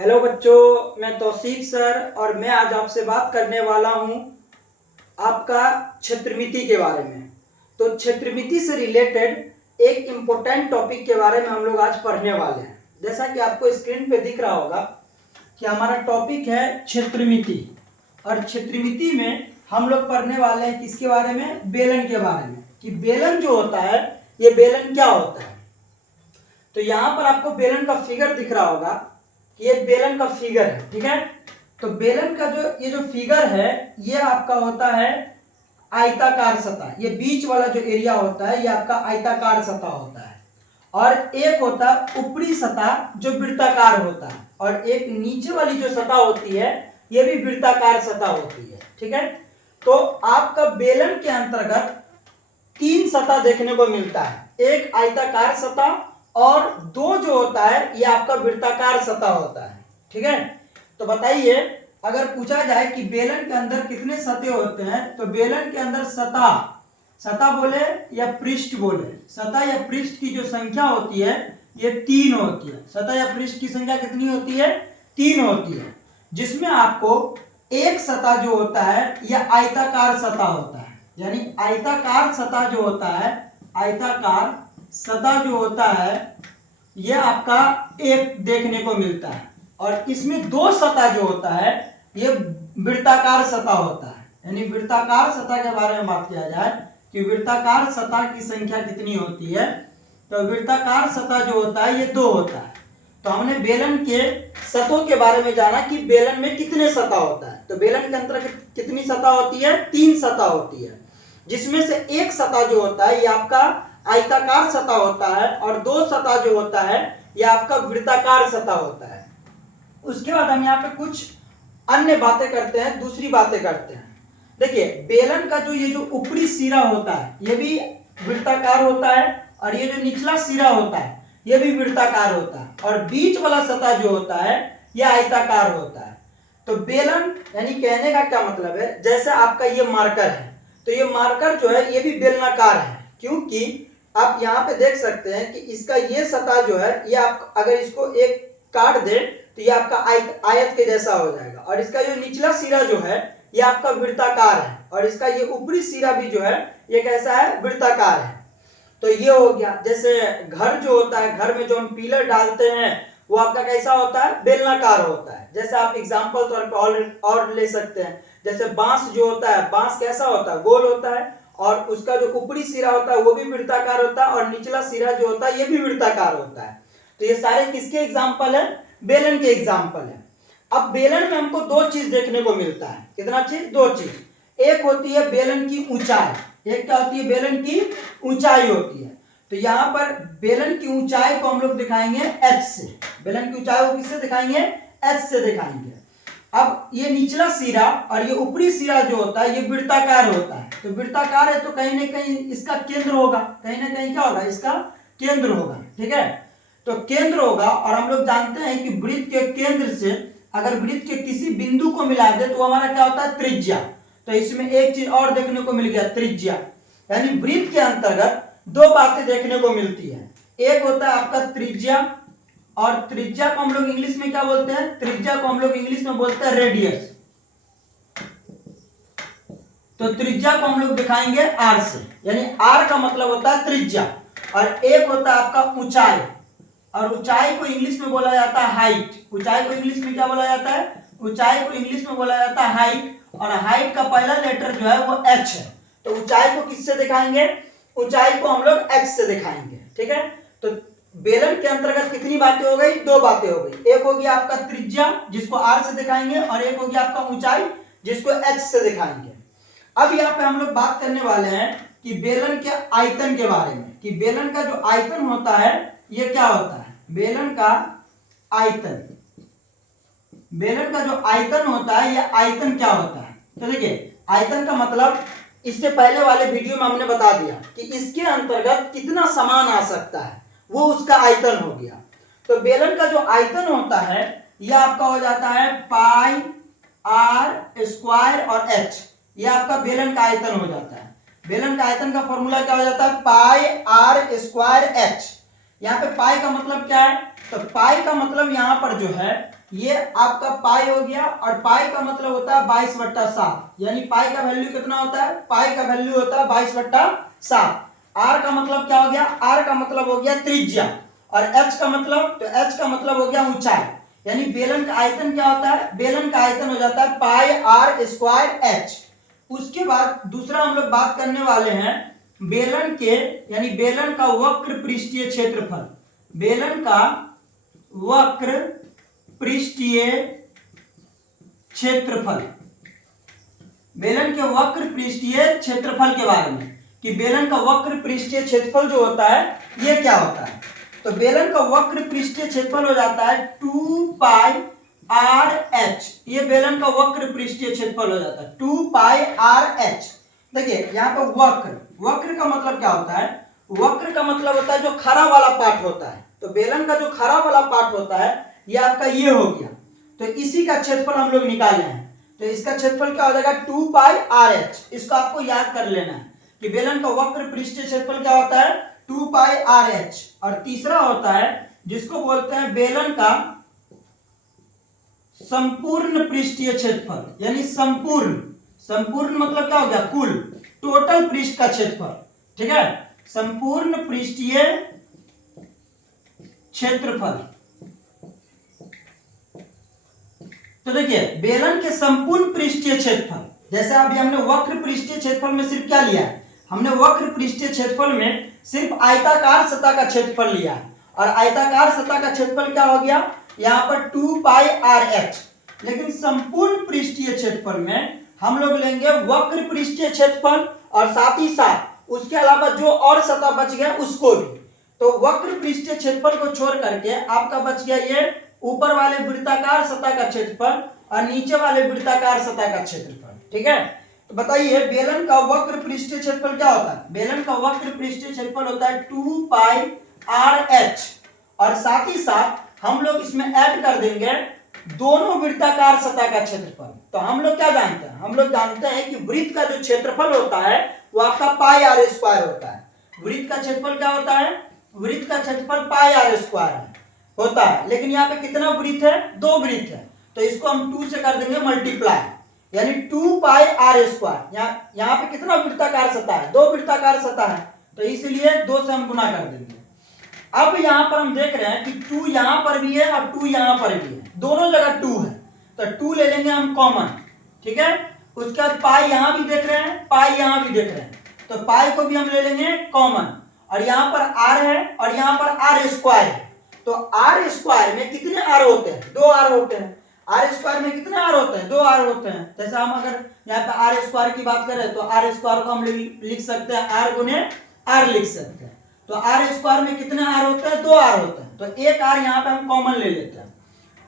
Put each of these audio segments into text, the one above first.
Hello बच्चों, मैं Tausif sir और मैं आज आपसे बात करने वाला हूं आपका क्षेत्रमिति के बारे में। तो क्षेत्रमिति से रिलेटेड एक इम्पोर्टेंट टॉपिक के बारे में हम लोग आज पढ़ने वाले हैं। जैसा कि आपको स्क्रीन पे दिख रहा होगा कि हमारा टॉपिक है क्षेत्रमिति, और क्षेत्रमिति में हम लोग पढ़ने वाले हैं किसके बारे में? बेलन के बारे में, कि बेलन जो होता है ये बेलन क्या होता है। तो यहाँ पर आपको बेलन का फिगर दिख रहा होगा, ये बेलन का फिगर है, ठीक है। तो बेलन का ये जो फिगर है ये आपका होता है आयताकार सतह। ये बीच वाला जो एरिया होता है ये आपका आयताकार सतह होता है, और एक होता है ऊपरी सतह जो वृत्ताकार होता है, और एक नीचे वाली जो सतह होती है ये भी वृत्ताकार सतह होती है, ठीक है। तो आपका बेलन के अंतर्गत तीन सतह देखने को मिलता है, एक आयताकार सतह और दो जो होता है ये आपका वृत्ताकार सतह होता है, ठीक है। तो बताइए, अगर पूछा जाए कि बेलन के अंदर कितने सतह होते हैं, तो बेलन के अंदर सतह बोले या पृष्ठ बोले, सतह या पृष्ठ की जो संख्या होती है ये तीन होती है। सतह या पृष्ठ की संख्या कितनी होती है? तीन होती है, जिसमें आपको एक सतह जो होता है यह आयताकार सतह होता है। यानी आयताकार सतह जो होता है, आयताकार सतह जो होता है यह आपका एक देखने को मिलता है, और इसमें दो सतह जो होता है यह वृत्ताकार सतह होता है। यानी वृत्ताकार सतह के बारे में बात किया जाए कि वृत्ताकार सतह की संख्या कितनी होती है, तो वृत्ताकार सतह जो होता है ये दो होता है। तो हमने बेलन के सतहों के बारे में जाना कि बेलन में कितने सतह होता है। तो बेलन के अंदर कितनी सतह होती है? तीन सतह होती है, जिसमें से एक सतह जो होता है ये आपका आयताकार सतह होता है, और दो सतह जो होता है यह आपका वृत्ताकार सतह होता है। उसके बाद हम यहाँ पे कुछ अन्य बातें करते हैं, दूसरी बातें करते हैं। देखिए, बेलन का जो ये जो ऊपरी सिरा होता है ये भी वृत्ताकार होता है, और ये जो निचला सिरा होता है ये भी वृत्ताकार होता है, और बीच वाला सतह जो होता है यह आयताकार होता है। तो बेलन यानी कहने का क्या मतलब है, जैसे आपका ये मार्कर है, तो ये मार्कर जो है ये भी बेलनाकार है, क्योंकि आप यहाँ पे देख सकते हैं कि इसका ये सतह जो है ये आप अगर इसको एक काट दे तो ये आपका आयत के जैसा हो जाएगा, और इसका जो निचला सिरा जो है ये आपका वृत्ताकार है, और इसका ये ऊपरी सिरा भी जो है ये कैसा है? वृत्ताकार है। तो ये हो गया। जैसे घर जो होता है, घर में जो हम पिलर डालते हैं वो आपका कैसा होता है? बेलनाकार होता है। जैसे आप एग्जाम्पल तौर पर और ले सकते हैं, जैसे बांस जो होता है, बांस कैसा होता है? गोल होता है, और उसका जो ऊपरी सिरा होता है वो भी वृत्ताकार होता है, और निचला सिरा जो होता है ये भी वृत्ताकार होता है। तो ये सारे किसके एग्जाम्पल है? बेलन के एग्जाम्पल है। अब बेलन में हमको दो चीज देखने को मिलता है। कितना चीज? दो चीज। एक होती है बेलन की ऊंचाई, एक क्या होती है? बेलन की ऊंचाई होती है। तो यहाँ पर बेलन की ऊंचाई को हम लोग दिखाएंगे एच से। बेलन की ऊंचाई को किससे दिखाएंगे? एच से दिखाएंगे। अब ये निचला सिरा और ये ऊपरी सिरा जो होता है ये वृत्ताकार होता है। तो वृत्ताकार है तो कहीं ना कहीं इसका केंद्र होगा, कहीं ना कहीं क्या होगा? इसका केंद्र होगा, ठीक है। तो केंद्र होगा, और हम लोग जानते हैं कि वृत्त के केंद्र से अगर वृत्त के किसी बिंदु को मिला दे तो हमारा क्या होता है? त्रिज्या। तो इसमें एक चीज और देखने को मिल गया, त्रिज्या। यानी वृत्त के अंतर्गत दो बातें देखने को मिलती है। एक होता है आपका त्रिज्या, और त्रिज्या को हम लोग इंग्लिश में क्या बोलते हैं? त्रिज्या को हम लोग इंग्लिश में बोलते हैं रेडियस। तो त्रिज्या को हम लोग दिखाएंगे आर से, यानी आर का मतलब होता है त्रिज्या। और एक होता है आपका ऊंचाई, और ऊंचाई को इंग्लिश में बोला जाता है हाइट। ऊंचाई को इंग्लिश में क्या बोला जाता है? ऊंचाई को इंग्लिश में बोला जाता है हाइट, और हाइट का पहला लेटर जो है वो एच है। तो ऊंचाई को किससे दिखाएंगे? ऊंचाई को हम लोग एच से दिखाएंगे, ठीक है। तो बेलन के अंतर्गत कितनी बातें हो गई? दो बातें हो गई। एक होगी आपका त्रिज्या जिसको आर से दिखाएंगे, और एक होगी आपका ऊंचाई जिसको एच से दिखाएंगे। अब यहाँ पे हम लोग बात करने वाले हैं कि बेलन के आयतन के बारे में, कि बेलन का जो आयतन होता है ये क्या होता है? बेलन का आयतन, बेलन का जो आयतन होता है यह आयतन क्या होता है? तो देखिए, आयतन का मतलब इससे पहले वाले वीडियो में हमने बता दिया कि इसके अंतर्गत कितना सामान आ सकता है, वो उसका आयतन हो गया। तो बेलन का जो आयतन होता है यह आपका हो जाता है पाई आर स्क्वायर और एच। यह आपका बेलन का आयतन हो जाता है। बेलन का आयतन का फॉर्मूला क्या हो जाता है? Pi r square H. यहाँ पे पाई का मतलब क्या है? तो पाई का मतलब यहाँ पर जो है ये आपका पाई हो गया, और पाई का मतलब होता है 22/7, यानी पाई का वैल्यू कितना होता है, पाई का वैल्यू होता है 22/7। आर का मतलब क्या हो गया, आर का मतलब हो गया त्रिज्या, और एच का मतलब, तो एच का मतलब हो गया ऊंचाई, यानी बेलन का आयतन क्या होता है, बेलन का आयतन हो जाता है पाई आर स्क्वायर एच। उसके बाद दूसरा हम लोग बात करने वाले हैं बेलन के, यानी बेलन का वक्र पृष्ठीय क्षेत्रफल, बेलन का वक्र पृष्ठीय क्षेत्रफल, बेलन के वक्र पृष्ठीय क्षेत्रफल के बारे में, कि बेलन का वक्र पृष्ठीय क्षेत्रफल जो होता है ये क्या होता है। तो बेलन का वक्र पृष्ठीय क्षेत्रफल हो जाता है 2 पाई आर एच, ये बेलन का वक्र पृष्ठीय क्षेत्रफल हो जाता है 2 पाई आर एच। देखिए यहाँ पे वक्र, वक्र का मतलब क्या होता है, वक्र का मतलब होता है जो खड़ा वाला पार्ट होता है, तो बेलन का जो खड़ा वाला पार्ट होता है ये आपका ये हो गया, तो इसी का क्षेत्रफल हम लोग निकाले हैं, तो इसका क्षेत्रफल क्या हो जाएगा 2 पाई आर एच। इसको आपको याद कर लेना है कि बेलन का वक्र पृष्ठीय क्षेत्रफल क्या होता है 2 पाई आर एच। और तीसरा होता है जिसको बोलते हैं बेलन का संपूर्ण पृष्ठीय क्षेत्रफल, यानी संपूर्ण, संपूर्ण मतलब क्या हो गया कुल, टोटल पृष्ठ का क्षेत्रफल, ठीक है, संपूर्ण पृष्ठीय क्षेत्रफल। तो देखिए बेलन के संपूर्ण पृष्ठीय क्षेत्रफल, जैसे अभी हमने वक्र पृष्ठीय क्षेत्रफल में सिर्फ क्या लिया है, हमने वक्र पृष्ठीय क्षेत्रफल में सिर्फ आयताकार सतह का क्षेत्रफल लिया है, और आयताकार सतह का क्षेत्रफल क्या हो गया यहाँ पर 2 पाई आर एच। लेकिन संपूर्ण पृष्ठीय क्षेत्रफल में हम लोग लेंगे वक्र पृष्ठीय क्षेत्रफल और साथ ही साथ उसके अलावा जो और सतह बच गया उसको भी। तो वक्र पृष्ठीय क्षेत्रफल को छोड़ करके आपका बच गया ये ऊपर वाले वृत्ताकार सतह का क्षेत्रफल और नीचे वाले वृत्ताकार सतह का क्षेत्रफल, ठीक है। तो बताइए बेलन का वक्र पृष्ठीय क्षेत्रफल क्या होता है, बेलन का वक्र पृष्ठीय क्षेत्रफल होता है 2 पाई आर एच, और साथ ही साथ हम लोग इसमें ऐड कर देंगे दोनों वृत्ताकार सतह का क्षेत्रफल। तो हम लोग क्या जानते हैं, हम लोग जानते हैं कि वृत्त का जो क्षेत्रफल होता है वो आपका पाई आर स्क्वायर होता है। वृत्त का क्षेत्रफल क्या होता है, वृत्त का क्षेत्रफल पाई आर स्क्वायर होता है, लेकिन यहाँ पे कितना वृत्त है, 2 वृत्त है, तो इसको हम 2 से कर देंगे मल्टीप्लाई, यानी 2 पाई आर स्क्वायर। यहाँ पे कितना वृत्ताकार सतह है, 2 वृत्ताकार सतह है, तो इसलिए 2 से हम गुना कर देंगे। अब यहाँ पर हम देख रहे हैं कि 2 यहाँ पर भी है और 2 यहाँ पर भी है, दोनों जगह 2 है, तो 2 ले लेंगे हम कॉमन, ठीक है। उसके बाद पाई यहाँ भी देख रहे हैं, पाई यहाँ भी देख रहे हैं, तो पाई को भी हम ले लेंगे कॉमन, और यहाँ पर आर है और यहाँ पर आर स्क्वायर है, तो आर स्क्वायर में कितने आर होते हैं, 2 आर होते हैं। आर स्क्वायर में कितने आर होते हैं, 2 आर होते हैं। जैसे हम अगर यहाँ पे आर स्क्वायर की बात करें तो आर स्क्वायर को हम लिख सकते हैं आर गुने आर लिख सकते हैं, तो आर स्क्वायर में कितने आर होते हैं, 2 आर होते हैं, तो एक आर यहाँ पे हम कॉमन ले लेते हैं।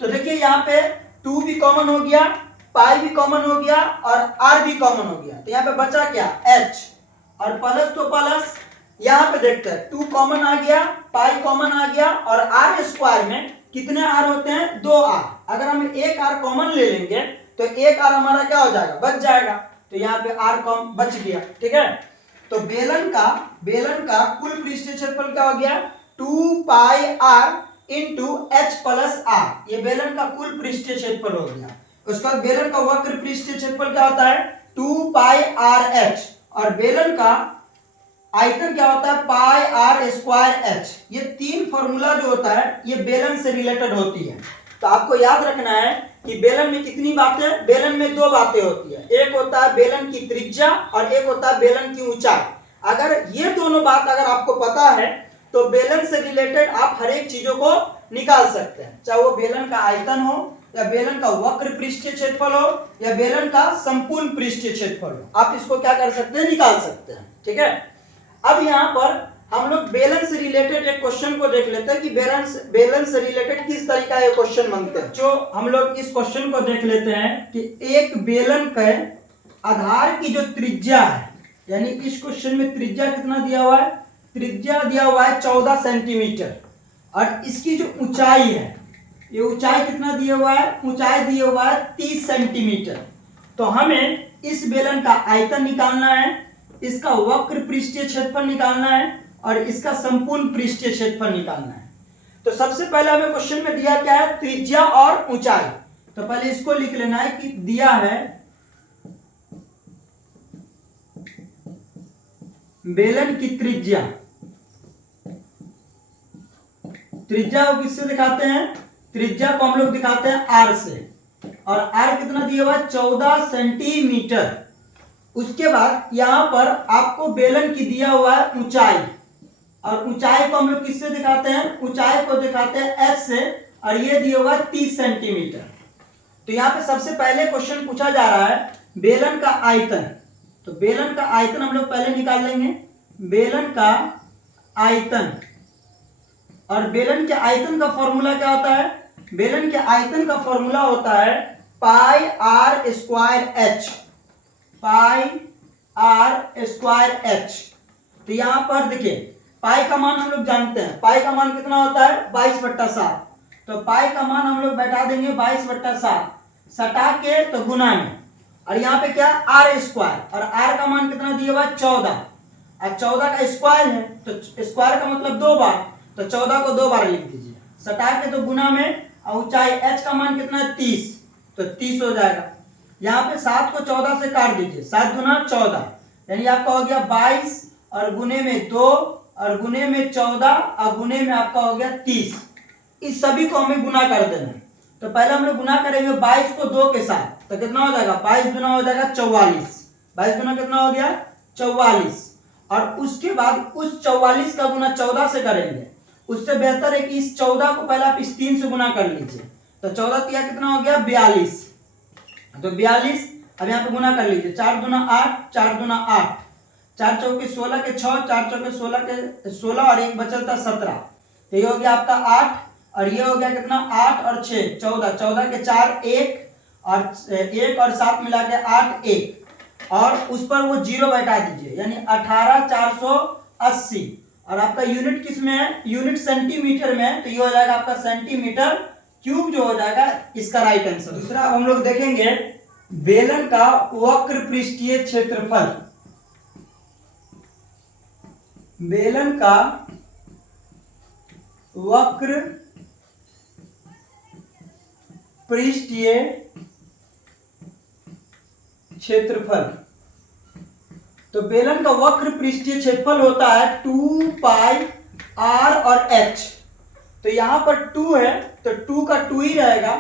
तो देखिए यहाँ पे 2 भी कॉमन हो गया, पाई भी कॉमन हो गया और आर भी कॉमन हो गया, तो यहाँ पे बचा क्या एच, और प्लस तो प्लस यहाँ पे देखते हैं 2 कॉमन आ गया, पाई कॉमन आ गया, और आर स्क्वायर में कितने आर होते हैं, 2 आर। अगर हम एक आर कॉमन ले लेंगे तो एक आर हमारा क्या हो जाएगा, बच जाएगा, तो यहाँ पे आर कॉमन बच गया, ठीक है। तो बेलन का कुल पृष्ठीय क्षेत्रफल क्या हो गया 2 pi r into h plus r, ये बेलन का कुल पृष्ठीय क्षेत्रफल हो गया। उसके बाद बेलन का वक्र पृष्ठीय क्षेत्रफल क्या होता है 2 पाई आर एच, और बेलन का आयतन क्या होता है पाई आर स्क्वायर एच। ये 3 फॉर्मूला जो होता है ये बेलन से रिलेटेड होती है। तो आपको याद रखना है कि बेलन में कितनी बातें, बेलन में 2 बातें होती है, एक होता है बेलन की त्रिज्या और एक होता है बेलन की ऊंचाई। अगर ये दोनों बात अगर आपको पता है तो बेलन से रिलेटेड आप हर एक चीजों को निकाल सकते हैं, चाहे वो बेलन का आयतन हो या बेलन का वक्र पृष्ठीय क्षेत्रफल हो या बेलन का संपूर्ण पृष्ठीय क्षेत्रफल हो, आप इसको क्या कर सकते हैं, निकाल सकते हैं, ठीक है। अब यहाँ पर हम लोग बेलन से रिलेटेड एक क्वेश्चन को देख लेते हैं कि बेलन से रिलेटेड किस तरीका ये क्वेश्चन बनते हैं। जो हम लोग इस क्वेश्चन को देख लेते हैं कि एक बेलन के आधार की जो त्रिज्या है, यानी इस क्वेश्चन में त्रिज्या कितना दिया हुआ है, त्रिज्या दिया हुआ है 14 सेंटीमीटर, और इसकी जो ऊंचाई है, ये ऊंचाई कितना दिया हुआ है, ऊंचाई दिया हुआ है 30 सेंटीमीटर। तो हमें इस बेलन का आयतन निकालना है, इसका वक्र पृष्ठीय क्षेत्रफल निकालना है और इसका संपूर्ण पृष्ठीय क्षेत्रफल निकालना है। तो सबसे पहले हमें क्वेश्चन में दिया क्या है, त्रिज्या और ऊंचाई। तो पहले इसको लिख लेना है कि दिया है बेलन की त्रिज्या। त्रिज्या को किससे दिखाते हैं, त्रिज्या को हम लोग दिखाते हैं आर से, और आर कितना दिया हुआ है 14 सेंटीमीटर। उसके बाद यहां पर आपको बेलन की दिया हुआ है ऊंचाई, और ऊंचाई को हम लोग किससे दिखाते हैं, ऊंचाई को दिखाते हैं एच से, और ये दिया हुआ है 30 सेंटीमीटर। तो यहाँ पे सबसे पहले क्वेश्चन पूछा जा रहा है बेलन का आयतन। तो बेलन का आयतन हम लोग पहले निकाल लेंगे, बेलन का आयतन। और बेलन के आयतन का फॉर्मूला क्या होता है, बेलन के आयतन का फॉर्मूला होता है pi r square h, pi r square h. तो यहां पर देखिए पाई का मान हम लोग जानते हैं, पाई का मान कितना होता है 22/7। तो पाई का मान हम लोग बैठा देंगे 22/7, सटा के तो गुना में, और यहाँ पे क्या आर स्क्वायर, और आर का मान कितना दिया हुआ 14, और 14 का स्क्वायर है तो स्क्वायर का मतलब 2 बार, तो 14 को 2 बार लिख दीजिए, सटा के तो गुना में, और ऊंचाई एच का मान कितना है 30, तो 30 हो जाएगा। यहाँ पे 7 को 14 से काट दीजिए, 7 गुना 14, यानी आपका हो गया 22, और गुने में 2, और गुने में 14, और गुने में आपका हो गया 30। इस सभी को हमें गुना कर देना है। तो पहले हम लोग गुना करेंगे 22 को 2 के साथ, तो कितना हो जाएगा 22 गुना हो जाएगा 44, 22 गुना कितना हो गया 44, और उसके बाद उस 44 का गुना 14 से करेंगे। उससे बेहतर है कि इस 14 को पहले आप इस 3 से गुना कर लीजिए, तो 14 तिया कितना हो गया 42, तो 42 अब यहाँ पे गुना कर लीजिए, 4 दूना 8, 4 दूना 8, 4 चौके 16 के 6, 4 चौके 16 के 16, और एक बचलता 17, तो ये हो गया आपका 8, और ये हो गया कितना 8 और 6 14, 14 के 4 1, और 1 और 7 मिला के 8 1, और उस पर वो 0 बैठा दीजिए, यानी 18,480, और आपका यूनिट किस में है, यूनिट सेंटीमीटर में है, तो ये हो जाएगा आपका सेंटीमीटर क्यूब जो हो जाएगा इसका राइट आंसर। दूसरा अब हम लोग देखेंगे बेलन का वक्र पृष्ठीय क्षेत्रफल। बेलन का वक्र पृष्ठीय क्षेत्रफल। तो बेलन का वक्र पृष्ठीय क्षेत्रफल होता है 2 पाई आर और एच। तो यहां पर 2 है तो 2 का 2 ही रहेगा,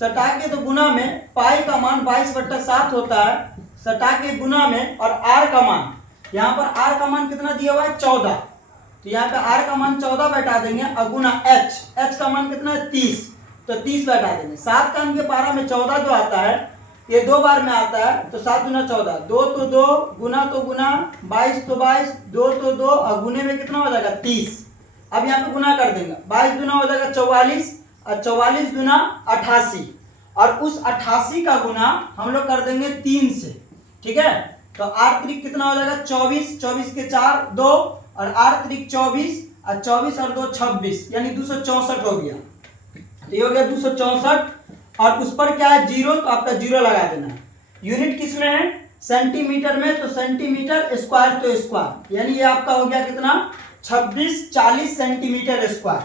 सटा के तो गुना में, पाई का मान 22/7 होता है, सटा के गुना में, और आर का मान, यहां पर आर का मान कितना दिया हुआ है 14, तो यहाँ पे आर का मान 14 बैठा देंगे, और गुना एच, एच का मान कितना है 30, तो 30 बैठा देंगे। 7 का अंक के 12 में 14 जो आता है ये 2 बार में आता है, तो 7 गुना 14, 2 तो 2, गुना तो गुना, 22 तो 22, 2 तो 2, और गुने में कितना हो जाएगा 30। अब यहाँ पे गुना कर देंगे, 22 गुना हो जाएगा 44, और 44 गुना 88, और उस 88 का गुना हम लोग कर देंगे 3 से, ठीक है। तो 8 त्रिक कितना हो जाएगा 24, 24 के 4 2, और 8 त्रिक 24, और 24 और 2 26, यानी 264 हो गया। तो ये हो गया 264, और उस पर क्या है 0, तो आपका 0 लगा देना है। यूनिट किस में है, सेंटीमीटर में, तो सेंटीमीटर स्क्वायर तो स्क्वायर, यानी ये आपका हो गया कितना 2640 सेंटीमीटर स्क्वायर।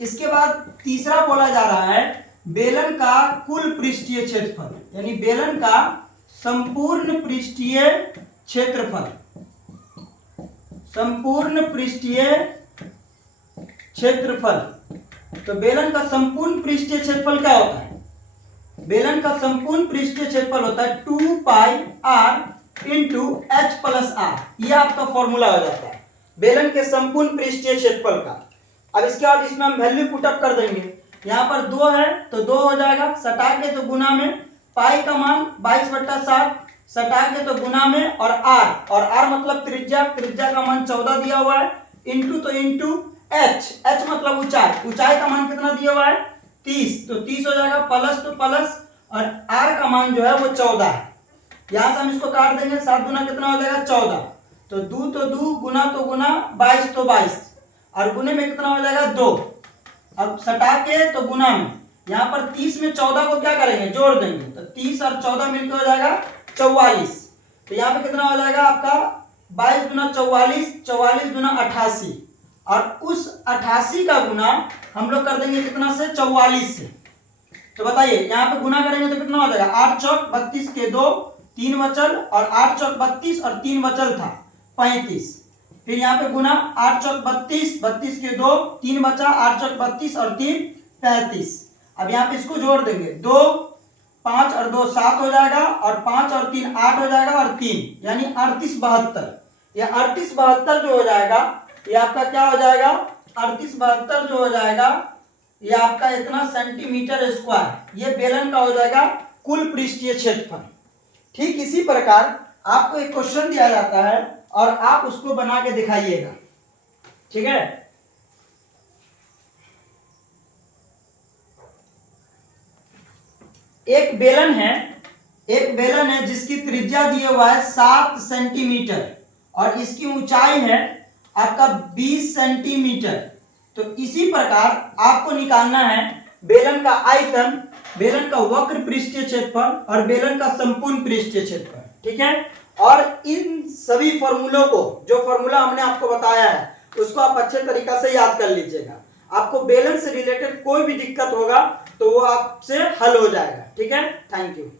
इसके बाद तीसरा बोला जा रहा है बेलन का कुल पृष्ठीय क्षेत्रफल, यानी बेलन का संपूर्ण पृष्ठीय क्षेत्रफल, संपूर्ण पृष्ठीय क्षेत्रफल। तो बेलन का संपूर्ण पृष्ठीय क्षेत्रफल क्या होता है, बेलन का संपूर्ण पृष्ठीय क्षेत्रफल होता है 2 pi r into h plus r, यह आपका फॉर्मूला हो जाता है बेलन के संपूर्ण पृष्ठीय क्षेत्रफल का। अब इसके बाद इसमें हम वैल्यू पुटअप कर देंगे, यहाँ पर 2 है तो 2 हो जाएगा, सटा के तो गुना में, पाई का मान 22/7, सटा के तो गुना में, और आर मतलब त्रिज्या, त्रिज्या का मान 14 दिया हुआ है, इंटू तो इंटू एच, एच मतलब ऊंचाई, ऊंचाई का मान कितना दिया हुआ है 30, तो 30 हो जाएगा, प्लस तो प्लस, और आर का मान जो है वो 14 है। यहां से हम इसको काट देंगे, 7 गुना कितना हो जाएगा 14, तो 2 तो 2, गुना तो गुना, 22 तो 22, और गुने में कितना हो जाएगा 2, अब सटा के तो गुना में, यहाँ पर 30 में 14 को क्या करेंगे जोड़ देंगे, तो 30 और 14 मिलकर हो जाएगा 44, तो यहाँ पे कितना हो जाएगा आपका 22 गुना 44, 44 गुना 88, और उस 88 का गुना हम लोग कर देंगे कितना से, 44 से। तो बताइए यहाँ पे गुना करेंगे तो कितना हो जाएगा, 8 चौक 32 के 2, 3 बचल, और 8 चौक 32 और 3 बचल था 35। फिर यहाँ पे गुना 8 चौक 32, 32 के 2, 3 बचा, 8 चौक 32 और 3 35। अब यहाँ पे इसको जोड़ देंगे, 2 5 और 2 7 हो जाएगा, और 5 और 3 8 हो जाएगा, और 3 यानी 38 72। या 38 72 जो हो जाएगा ये आपका क्या हो जाएगा, 38 72 जो हो जाएगा ये आपका इतना सेंटीमीटर स्क्वायर, ये बेलन का हो जाएगा कुल पृष्ठीय क्षेत्रफल। ठीक इसी प्रकार आपको एक क्वेश्चन दिया जाता है और आप उसको बना के दिखाइएगा। ठीक है, एक बेलन है जिसकी त्रिज्या दिया हुआ है 7 सेंटीमीटर और इसकी ऊंचाई है आपका 20 सेंटीमीटर। तो इसी प्रकार आपको निकालना है बेलन का आयतन, बेलन का वक्र पृष्ठीय क्षेत्रफल और बेलन का संपूर्ण पृष्ठीय क्षेत्रफल। ठीक है, और इन सभी फॉर्मूलों को, जो फॉर्मूला हमने आपको बताया है उसको आप अच्छे तरीका से याद कर लीजिएगा। आपको बेलन से रिलेटेड कोई भी दिक्कत होगा तो वो आपसे हल हो जाएगा। ठीक है, थैंक यू।